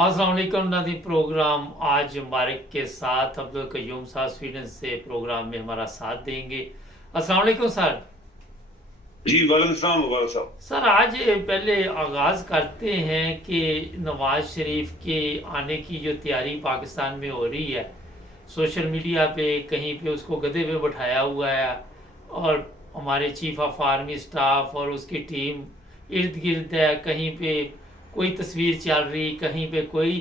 अस्सलाम वालेकुम नाज़रीन। प्रोग्राम आज मुबारक के साथ अब्दुल कयूम साहब स्वीडन से प्रोग्राम में हमारा साथ देंगे। अस्सलाम वालेकुम सर। जी वालेकुम सलाम मुबारक साहब। सर आज पहले आगाज़ करते हैं कि नवाज शरीफ के आने की जो तैयारी पाकिस्तान में हो रही है, सोशल मीडिया पे कहीं पे उसको गधे पे बैठाया हुआ है और हमारे चीफ ऑफ आर्मी स्टाफ और उसकी टीम इर्द गिर्द है। कहीं पे कोई तस्वीर चल रही, कहीं पे कोई।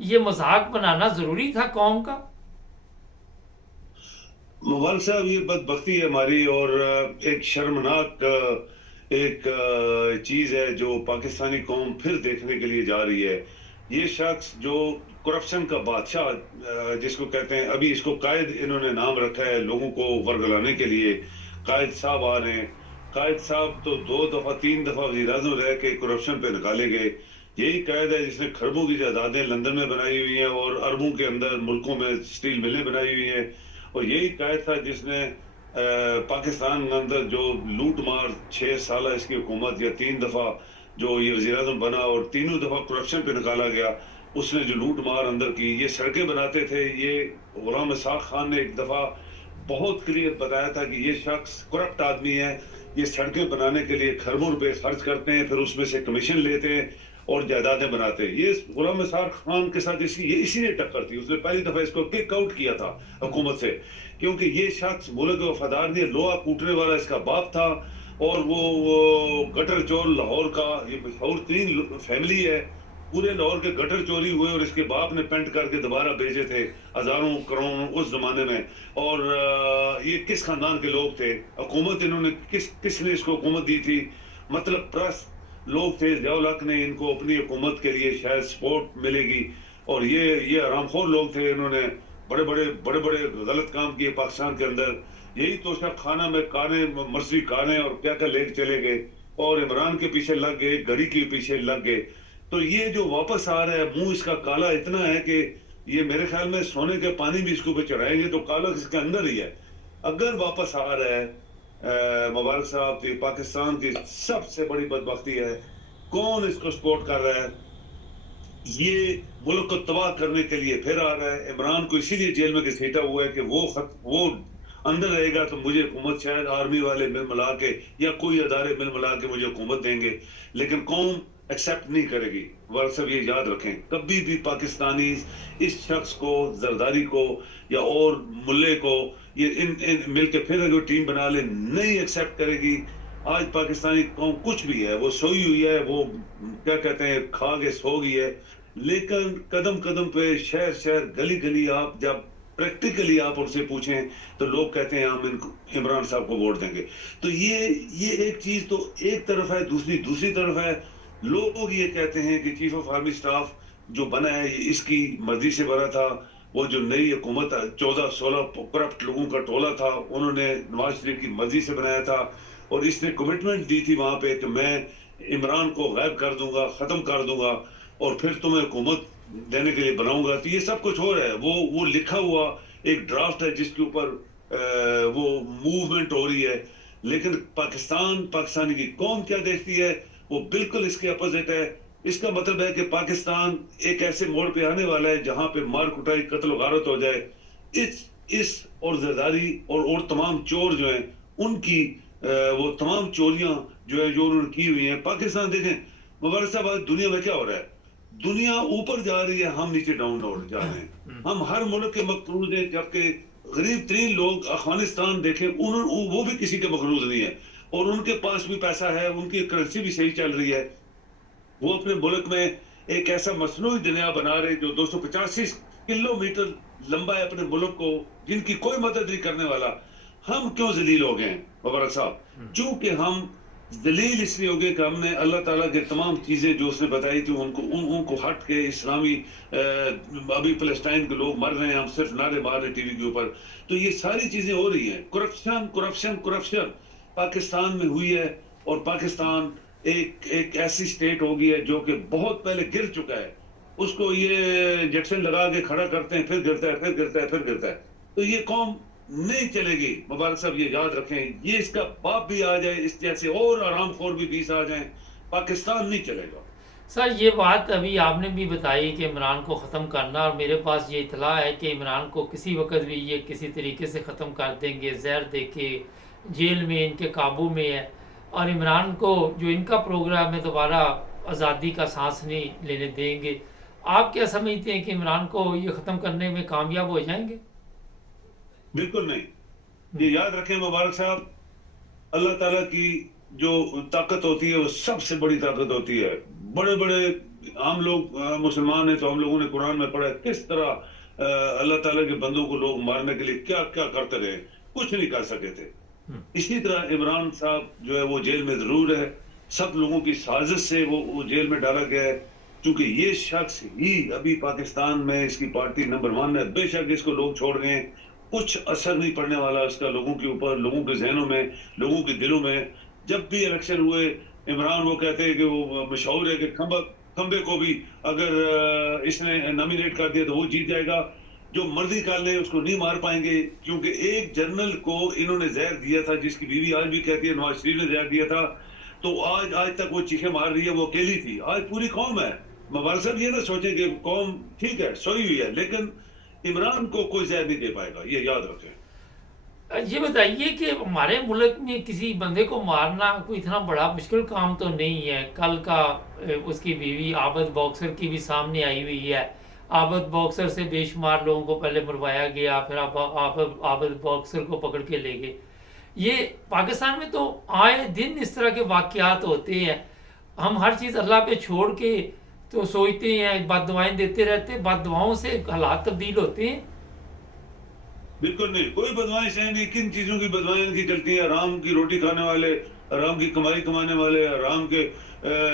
ये मजाक बनाना ज़रूरी था कौम का? मुबारक साहब, ये बदबख्ती है हमारी और एक शर्मनाक एक चीज है जो पाकिस्तानी कौम फिर देखने के लिए जा रही है। ये शख्स जो करप्शन का बादशाह जिसको कहते हैं, अभी इसको कायद इन्होंने नाम रखा है लोगों को वर्गलाने के लिए। कायद साहब आ रहे हैं। कायद साहब तो 2 दफा 3 दफा वज़ीर आज़म रह के करप्शन पे निकाले गए। यही कायद है जिसने खरबों की जायदादें लंदन में बनाई हुई हैं और अरबों के अंदर मुल्कों में स्टील मिलें बनाई हुई हैं। और यही कायद था जिसने पाकिस्तान के अंदर जो लूट मार 6 साल इसकी हुकूमत, या 3 दफा जो ये वज़ीर आज़म बना और तीनों दफा करप्शन पे निकाला गया, उसने जो लूट मार अंदर की, ये सड़कें बनाते थे। ये गुलाम इसाक खान ने एक दफा बहुत क्लियर बताया था कि ये शख्स करप्ट आदमी है। ये सड़कें बनाने के लिए खरबों रुपए खर्च करते हैं, फिर उसमें से कमीशन लेते हैं और जायदादें बनाते हैं। ये गुलाम इसाक खान के साथ इसीलिए टक्कर थी। उसने पहली दफा इसको किक आउट किया था हुकूमत से, क्योंकि ये शख्स मुल्क के वफादार नहीं, लोहा कूटने वाला इसका बाप था। और वो गटर चोर लाहौर का, ये मशहूर 3 फैमिली है। पूरे लाहौर के गटर चोरी हुए और इसके बाप ने पेंट करके दोबारा भेजे थे हजारों करोड़ों उस जमाने में। और ये किस खानदान के लोग थे, हुकूमत इन्होंने किसने इसको हुकूमत दी थी? मतलब प्रेस लोग थे, ज़ियाउल हक ने इनको अपनी हुकूमत के लिए शायद सपोर्ट मिलेगी। और ये आरामखोर लोग थे। इन्होंने बड़े बड़े गलत काम किए पाकिस्तान के अंदर। यही तोशा खाना में कारें, मर्सी कारें और क्या क्या लेके चले गए और इमरान के पीछे लग गए, घड़ी के पीछे लग गए। तो ये जो वापस आ रहा है, मुंह इसका काला इतना है कि ये मेरे ख्याल में सोने के पानी भी इसको पे चढ़ाएंगे तो काला इसके अंदर ही है। अगर वापस आ रहा है मुबारक साहब, तो पाकिस्तान की सबसे बड़ी बदबख्ती है। कौन इसको सपोर्ट कर रहा है? ये मुल्क को तबाह करने के लिए फिर आ रहा है। इमरान को इसीलिए जेल में घसीटा हुआ है कि वो अंदर रहेगा तो मुझे हुकूमत शायद आर्मी वाले मिल मिला के या कोई अदारे मिल मिला के मुझे हुकूमत देंगे, लेकिन कौम एक्सेप्ट नहीं करेगी। वर्ग सब ये याद रखें, कभी भी पाकिस्तानी इस शख्स को, जरदारी को या और मुल्ले को, ये इन मिलकर फिर अगर टीम बना ले, नहीं एक्सेप्ट करेगी। आज पाकिस्तानी कौम कुछ भी है, वो सोई हुई है, वो क्या कहते हैं खा के सो गई है। लेकिन कदम कदम पे, शहर शहर, गली गली, आप जब प्रैक्टिकली आप उनसे पूछें तो लोग कहते हैं हम इमरान साहब को वोट देंगे। तो ये एक चीज तो एक तरफ है। दूसरी तरफ है, लोग ये कहते हैं कि चीफ ऑफ आर्मी स्टाफ जो बना है ये इसकी मर्जी से बना था। वो जो नई हुकूमत 14-16 करप्ट लोगों का टोला था, उन्होंने नवाज शरीफ की मर्जी से बनाया था। और इसने कमिटमेंट दी थी वहां पे कि मैं इमरान को गायब कर दूंगा, खत्म कर दूंगा और फिर तुम्हें हुकूमत देने के लिए बनाऊंगा। तो ये सब कुछ हो रहा है। वो लिखा हुआ एक ड्राफ्ट है जिसके ऊपर वो मूवमेंट हो रही है। लेकिन पाकिस्तानी की कौम क्या देखती है, वो बिल्कुल इसके अपोजिट है। इसका मतलब है कि पाकिस्तान एक ऐसे मोड़ पे आने वाला है जहां पे मार कुटाई, कत्ल गारत हो जाए। इस और जरदारी और तमाम चोर जो हैं उनकी वो तमाम चोरियां जो है जो उन्होंने की हुई हैं। पाकिस्तान देखें मुबारक साहब, आज दुनिया में क्या हो रहा है? दुनिया ऊपर जा रही है, हम नीचे डाउन जा रहे हैं। हम हर मुल्क के मकरूज हैं, जबकि गरीब तरीन लोग अफगानिस्तान देखें, वो भी किसी के मकरूज नहीं है और उनके पास भी पैसा है, उनकी करेंसी भी सही चल रही है। वो अपने मुल्क में एक ऐसा मसनूई दुनिया बना रहे जो 285 किलोमीटर लंबा है अपने मुल्क को, जिनकी कोई मदद नहीं करने वाला। हम क्यों जलील हो गए हैं मुबारक साहब? चूंकि हम दलील इसलिए हो गए कि हमने अल्लाह ताला के तमाम चीजें जो उसने बताई थी उनको हट के इस्लामी, अभी फलस्तीन के लोग मर रहे हैं, हम सिर्फ नारे मार रहे टीवी के ऊपर। तो ये सारी चीजें हो रही हैं। करप्शन करप्शन करप्शन पाकिस्तान में हुई है और पाकिस्तान एक ऐसी स्टेट हो गई है जो कि बहुत पहले गिर चुका है। उसको ये जैक्सन लगा के खड़ा करते हैं, फिर गिरता है, फिर गिरता है, फिर गिरता है। तो ये कौम नहीं चलेगी मुबारक साहब, ये याद रखें। ये इसका बाप भी आ जाए, इस जैसे और आरामखोर भी 20 आ जाएं, पाकिस्तान नहीं चलेगा। सर ये बात अभी आपने भी बताई कि इमरान को ख़त्म करना, और मेरे पास ये इतला है कि इमरान को किसी वक्त भी ये किसी तरीके से ख़त्म कर देंगे, जहर दे के, जेल में इनके काबू में है। और इमरान को जो इनका प्रोग्राम है दोबारा आज़ादी का सांस नहीं लेने देंगे। आप क्या समझते हैं कि इमरान को ये ख़त्म करने में कामयाब हो जाएंगे? बिल्कुल नहीं। ये याद रखें मुबारक साहब, अल्लाह ताला की जो ताकत होती है वो सबसे बड़ी ताकत होती है। बड़े बड़े हम लोग मुसलमान हैं तो हम लोगों ने कुरान में पढ़ा है किस तरह अल्लाह ताला के बंदों को लोग मारने के लिए क्या क्या करते रहे, कुछ नहीं कर सके थे। इसी तरह इमरान साहब जो है वो जेल में जरूर है, सब लोगों की साजिश से वो जेल में डाला गया है, क्योंकि ये शख्स ही अभी पाकिस्तान में इसकी पार्टी नंबर 1 है। बेशक इसको लोग छोड़ गए, कुछ असर नहीं पड़ने वाला उसका लोगों के ऊपर, लोगों के जहनों में, लोगों के दिलों में। जब भी इलेक्शन हुए इमरान वो कहते हैं कि वो मशहूर है कि खंबे को भी अगर इसने नॉमिनेट कर दिया तो वो जीत जाएगा। जो मर्जी कर ले उसको नहीं मार पाएंगे, क्योंकि एक जनरल को इन्होंने जहर दिया था, जिसकी बीवी आज भी कहती है नवाज शरीफ ने जहर दिया था। तो आज तक वो चीखें मार रही है, वो अकेली थी। आज पूरी कौम है। मुबारक साहब ये ना सोचें कि कौम ठीक है सोई हुई है, लेकिन इमरान को कोई जहर नहीं दे पाएगा, ये याद रखें। ये बताइए कि हमारे मुल्क में किसी बंदे को मारना कोई इतना बड़ा मुश्किल काम तो नहीं है। कल का उसकी बीवी आबद बॉक्सर की भी सामने आई हुई है। आबद बॉक्सर से बेशुमार लोगों को पहले मरवाया गया, फिर आबद बॉक्सर को पकड़ के ले गए। ये पाकिस्तान में तो आए दिन इस तरह के वाक़यात होते हैं। हम हर चीज़ अल्लाह पे छोड़ के तो सोचते हैं, बददुआएं देते रहते, बददुआओं से हालात तब्दील होते हैं। बिल्कुल नहीं, कोई बदमाश है नहीं। किन चीजों की बदमाश इनकी चलती है? आराम की रोटी खाने वाले, आराम की कमाई कमाने वाले, आराम के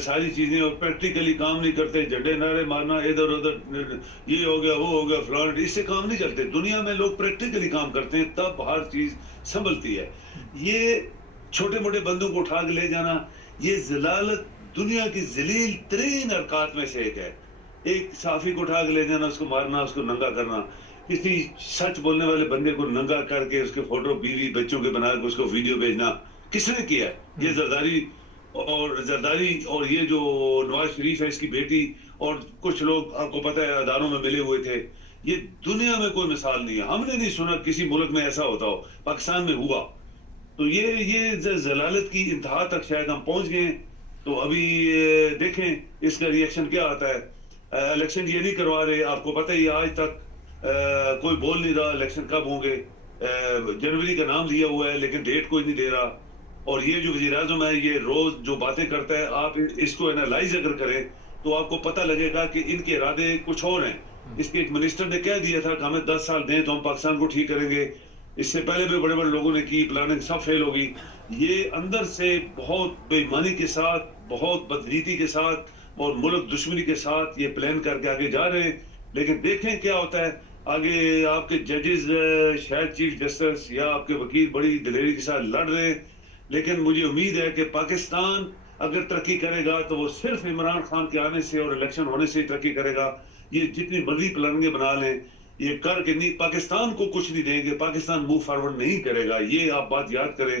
सारी चीजें, और प्रैक्टिकली काम नहीं करते। झंडे नारे मारना, इधर उधर, ये हो गया वो हो गया फ्लॉन्ट, इससे काम नहीं चलते। दुनिया में लोग प्रैक्टिकली काम करते हैं, तब हर चीज संभलती है। ये छोटे मोटे बंदों को उठा के ले जाना, ये जलालत दुनिया की जलील तरीन हरकत में से एक है। एक साफी को उठा के ले जाना, उसको मारना, उसको नंगा करना, किसी सच बोलने वाले बंदे को नंगा करके उसके फोटो बीवी बच्चों के बना के उसको वीडियो भेजना, किसने किया है? ये जरदारी और ये जो नवाज शरीफ है इसकी बेटी और कुछ लोग आपको पता है अदारों में मिले हुए थे। ये दुनिया में कोई मिसाल नहीं है, हमने नहीं सुना किसी मुल्क में ऐसा होता हो, पाकिस्तान में हुआ। तो ये जलालत की इंतहा तक शायद हम पहुंच गए। तो अभी देखें इसका रिएक्शन क्या आता है। इलेक्शन ये नहीं करवा रहे, आपको पता ही आज तक कोई बोल नहीं रहा इलेक्शन कब होंगे। जनवरी का नाम लिया हुआ है लेकिन डेट कोई नहीं दे रहा। और ये जो वज़ीर आज़म है ये रोज जो बातें करता है, आप इसको एनालाइज अगर करें तो आपको पता लगेगा कि इनके इरादे कुछ और हैं। इसके एक मिनिस्टर ने कह दिया था कि हमें 10 साल दें तो हम पाकिस्तान को ठीक करेंगे। इससे पहले भी बड़े बड़े लोगों ने की प्लानिंग, सब फेल होगी। ये अंदर से बहुत बेईमानी के साथ, बहुत बदनीति के साथ और मुल्क दुश्मनी के साथ ये प्लान करके आगे जा रहे हैं। लेकिन देखें क्या होता है आगे। आपके जजेस शायद चीफ जस्टिस या आपके वकील बड़ी दिलेरी के साथ लड़ रहे हैं, लेकिन मुझे उम्मीद है कि पाकिस्तान अगर तरक्की करेगा तो वो सिर्फ इमरान खान के आने से और इलेक्शन होने से ही तरक्की करेगा। ये जितनी मर्जी प्लानिंग बना लें, ये करके नहीं, पाकिस्तान को कुछ नहीं देंगे, पाकिस्तान मूव फॉरवर्ड नहीं करेगा। ये आप बात याद करें।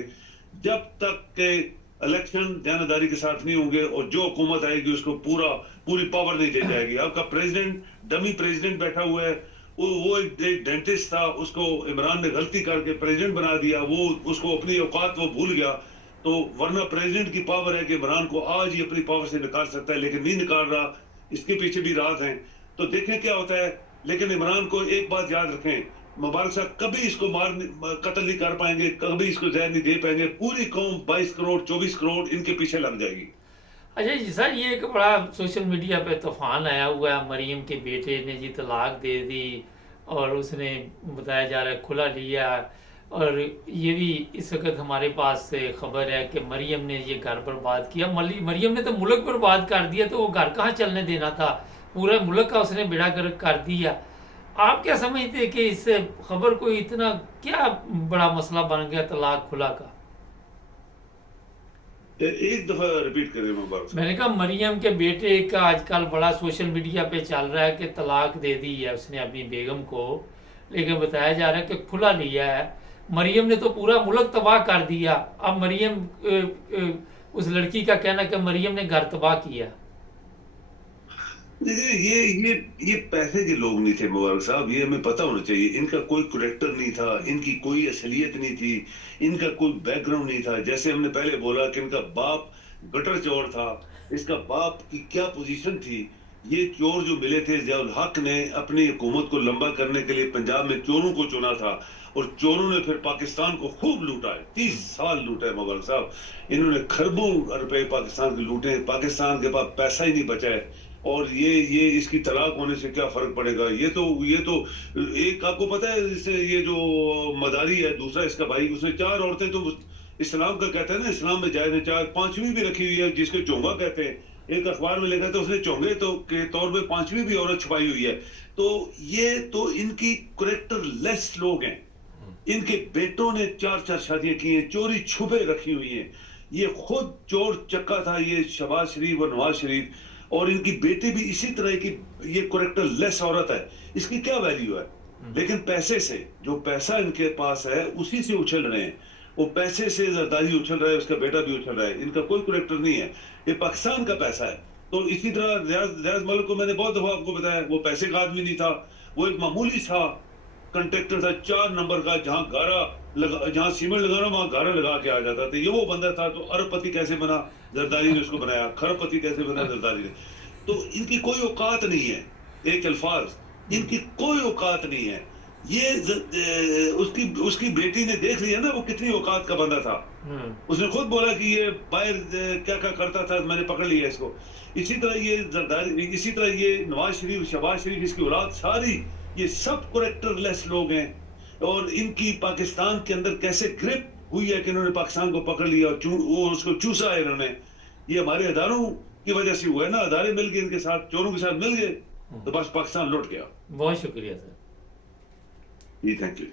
जब तक के इलेक्शन जानदारी के साथ नहीं होंगे और जो हुकूमत आएगी उसको पूरी पावर नहीं दी जाएगी। आपका प्रेसिडेंट, डमी प्रेसिडेंट बैठा हुआ है, वो एक डेंटिस्ट था, उसको इमरान ने गलती करके प्रेसिडेंट बना दिया। वो उसको अपनी औकात वो भूल गया। तो वरना प्रेसिडेंट की पावर है कि इमरान को आज ही अपनी पावर से निकाल सकता है, लेकिन नहीं निकाल रहा। इसके पीछे भी राज हैं। तो देखें क्या होता है। लेकिन इमरान को एक बात याद रखें, मुबारक साहब कभी इसको कत्ल नहीं कर पाएंगे, कभी इसको जहर नहीं दे पाएंगे। पूरी कौम 22 करोड़ 24 करोड़ इनके पीछे लग जाएगी। अच्छा जी सर, ये एक बड़ा सोशल मीडिया पे तूफान आया हुआ है। मरियम के बेटे ने जी तलाक दे दी और उसने बताया जा रहा है खुला लिया। और ये भी इस वक्त हमारे पास से खबर है कि मरियम ने ये घर बर्बाद किया। मरियम ने तो मुल्क बर्बाद कर दिया, तो वो घर कहाँ चलने देना था? पूरा मुल्क का उसने बेड़ा गर्क कर दिया। आप क्या समझते हैं कि इस खबर को इतना क्या बड़ा मसला बन गया तलाक खुला का? एक दफा रिपीट करें मुबारक। मैंने कहा मरियम के बेटे का आजकल बड़ा सोशल मीडिया पे चल रहा है कि तलाक दे दी है उसने अपनी बेगम को, लेकिन बताया जा रहा है कि खुला लिया है। मरियम ने तो पूरा मुल्क तबाह कर दिया। अब मरियम उस लड़की का कहना कि मरियम ने घर तबाह किया। देखिए ये पैसे के लोग नहीं थे मुबारक साहब, ये हमें पता होना चाहिए। इनका कोई करेक्टर नहीं था, इनकी कोई असलियत नहीं थी, इनका कोई बैकग्राउंड नहीं था। जैसे हमने पहले बोला कि इनका बाप गटर चोर था, इसका बाप की क्या पोजीशन थी। ये चोर जो मिले थे, ज़ियाउल हक ने अपनी हुकूमत को लंबा करने के लिए पंजाब में चोरों को चुना था, और चोरों ने फिर पाकिस्तान को खूब लूटा है। 30 साल लूटा है मुबारक साहब। इन्होंने खरबों रुपए पाकिस्तान के लूटे, पाकिस्तान के पास पैसा ही नहीं बचा है। और ये इसकी तलाक होने से क्या फर्क पड़ेगा। ये तो एक आपको पता है, जैसे ये जो मदारी है दूसरा इसका भाई, उसने 4 औरतें, तो इस्लाम का कहता है ना, इस्लाम में जायज है 4, 5वीं भी रखी हुई है जिसको चोंगा कहते हैं। एक अखबार में लिखा था उसने चोंगे तो के तौर पे 5वीं भी औरत छुपाई हुई है। तो ये तो इनकी करेक्टर लेस लोग हैं। इनके बेटों ने 4-4 शादियां की हैं, चोरी छुपे रखी हुई हैं। ये खुद चोर चक्का था, ये शहबाज शरीफ और नवाज शरीफ। और इनकी बेटी भी इसी तरह की, ये करेक्टर लेस औरत है। इसकी क्या वैल्यू है। लेकिन पैसे से, जो पैसा इनके पास है उसी से उछल रहे हैं। वो पैसे से जरदारी उछल रहा है, उसका बेटा भी उछल रहा है। इनका कोई करेक्टर नहीं है, ये पाकिस्तान का पैसा है। तो इसी तरह रियाज मलिक को मैंने बहुत दफा आपको बताया, वो पैसे का आदमी नहीं था, वो एक मामूली था कंट्रेक्टर था 4 नंबर का, जहां सीमेंट लगाना वहां गारा लगा के आ जाता था। ये वो बंदा था। तो अरबपति कैसे बना, जरदारी ने उसको बनाया। खरबपति कैसे बना, जरदारी ने। तो इनकी कोई औकात नहीं है। एक अल्फाज, इनकी कोई औकात नहीं है। उसकी उसकी बेटी ने देख लिया ना वो कितनी औकात का बंदा था। उसने खुद बोला कि ये बाहर क्या क्या करता था, मैंने पकड़ लिया इसको। इसी तरह ये जरदारी, इसी तरह ये नवाज शरीफ, शहबाज शरीफ, इसकी औलाद सारी, ये सब करेक्टरलेस लोग हैं। और इनकी पाकिस्तान के अंदर कैसे ग्रिप हुई है कि इन्होंने पाकिस्तान को पकड़ लिया और वो उसको चूसा है इन्होंने। ये हमारे अदारों की वजह से हुआ है ना, अदारे मिल गए इनके साथ, चोरों के साथ मिल गए, तो बस पाकिस्तान लौट गया। बहुत शुक्रिया सर। Ji thank you.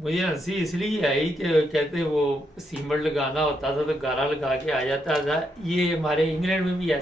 मुझे हंसी इसलिए आई कि कहते वो सीमेंट लगाना होता था तो गारा लगा के आ जाता था। ये हमारे इंग्लैंड में भी ऐसे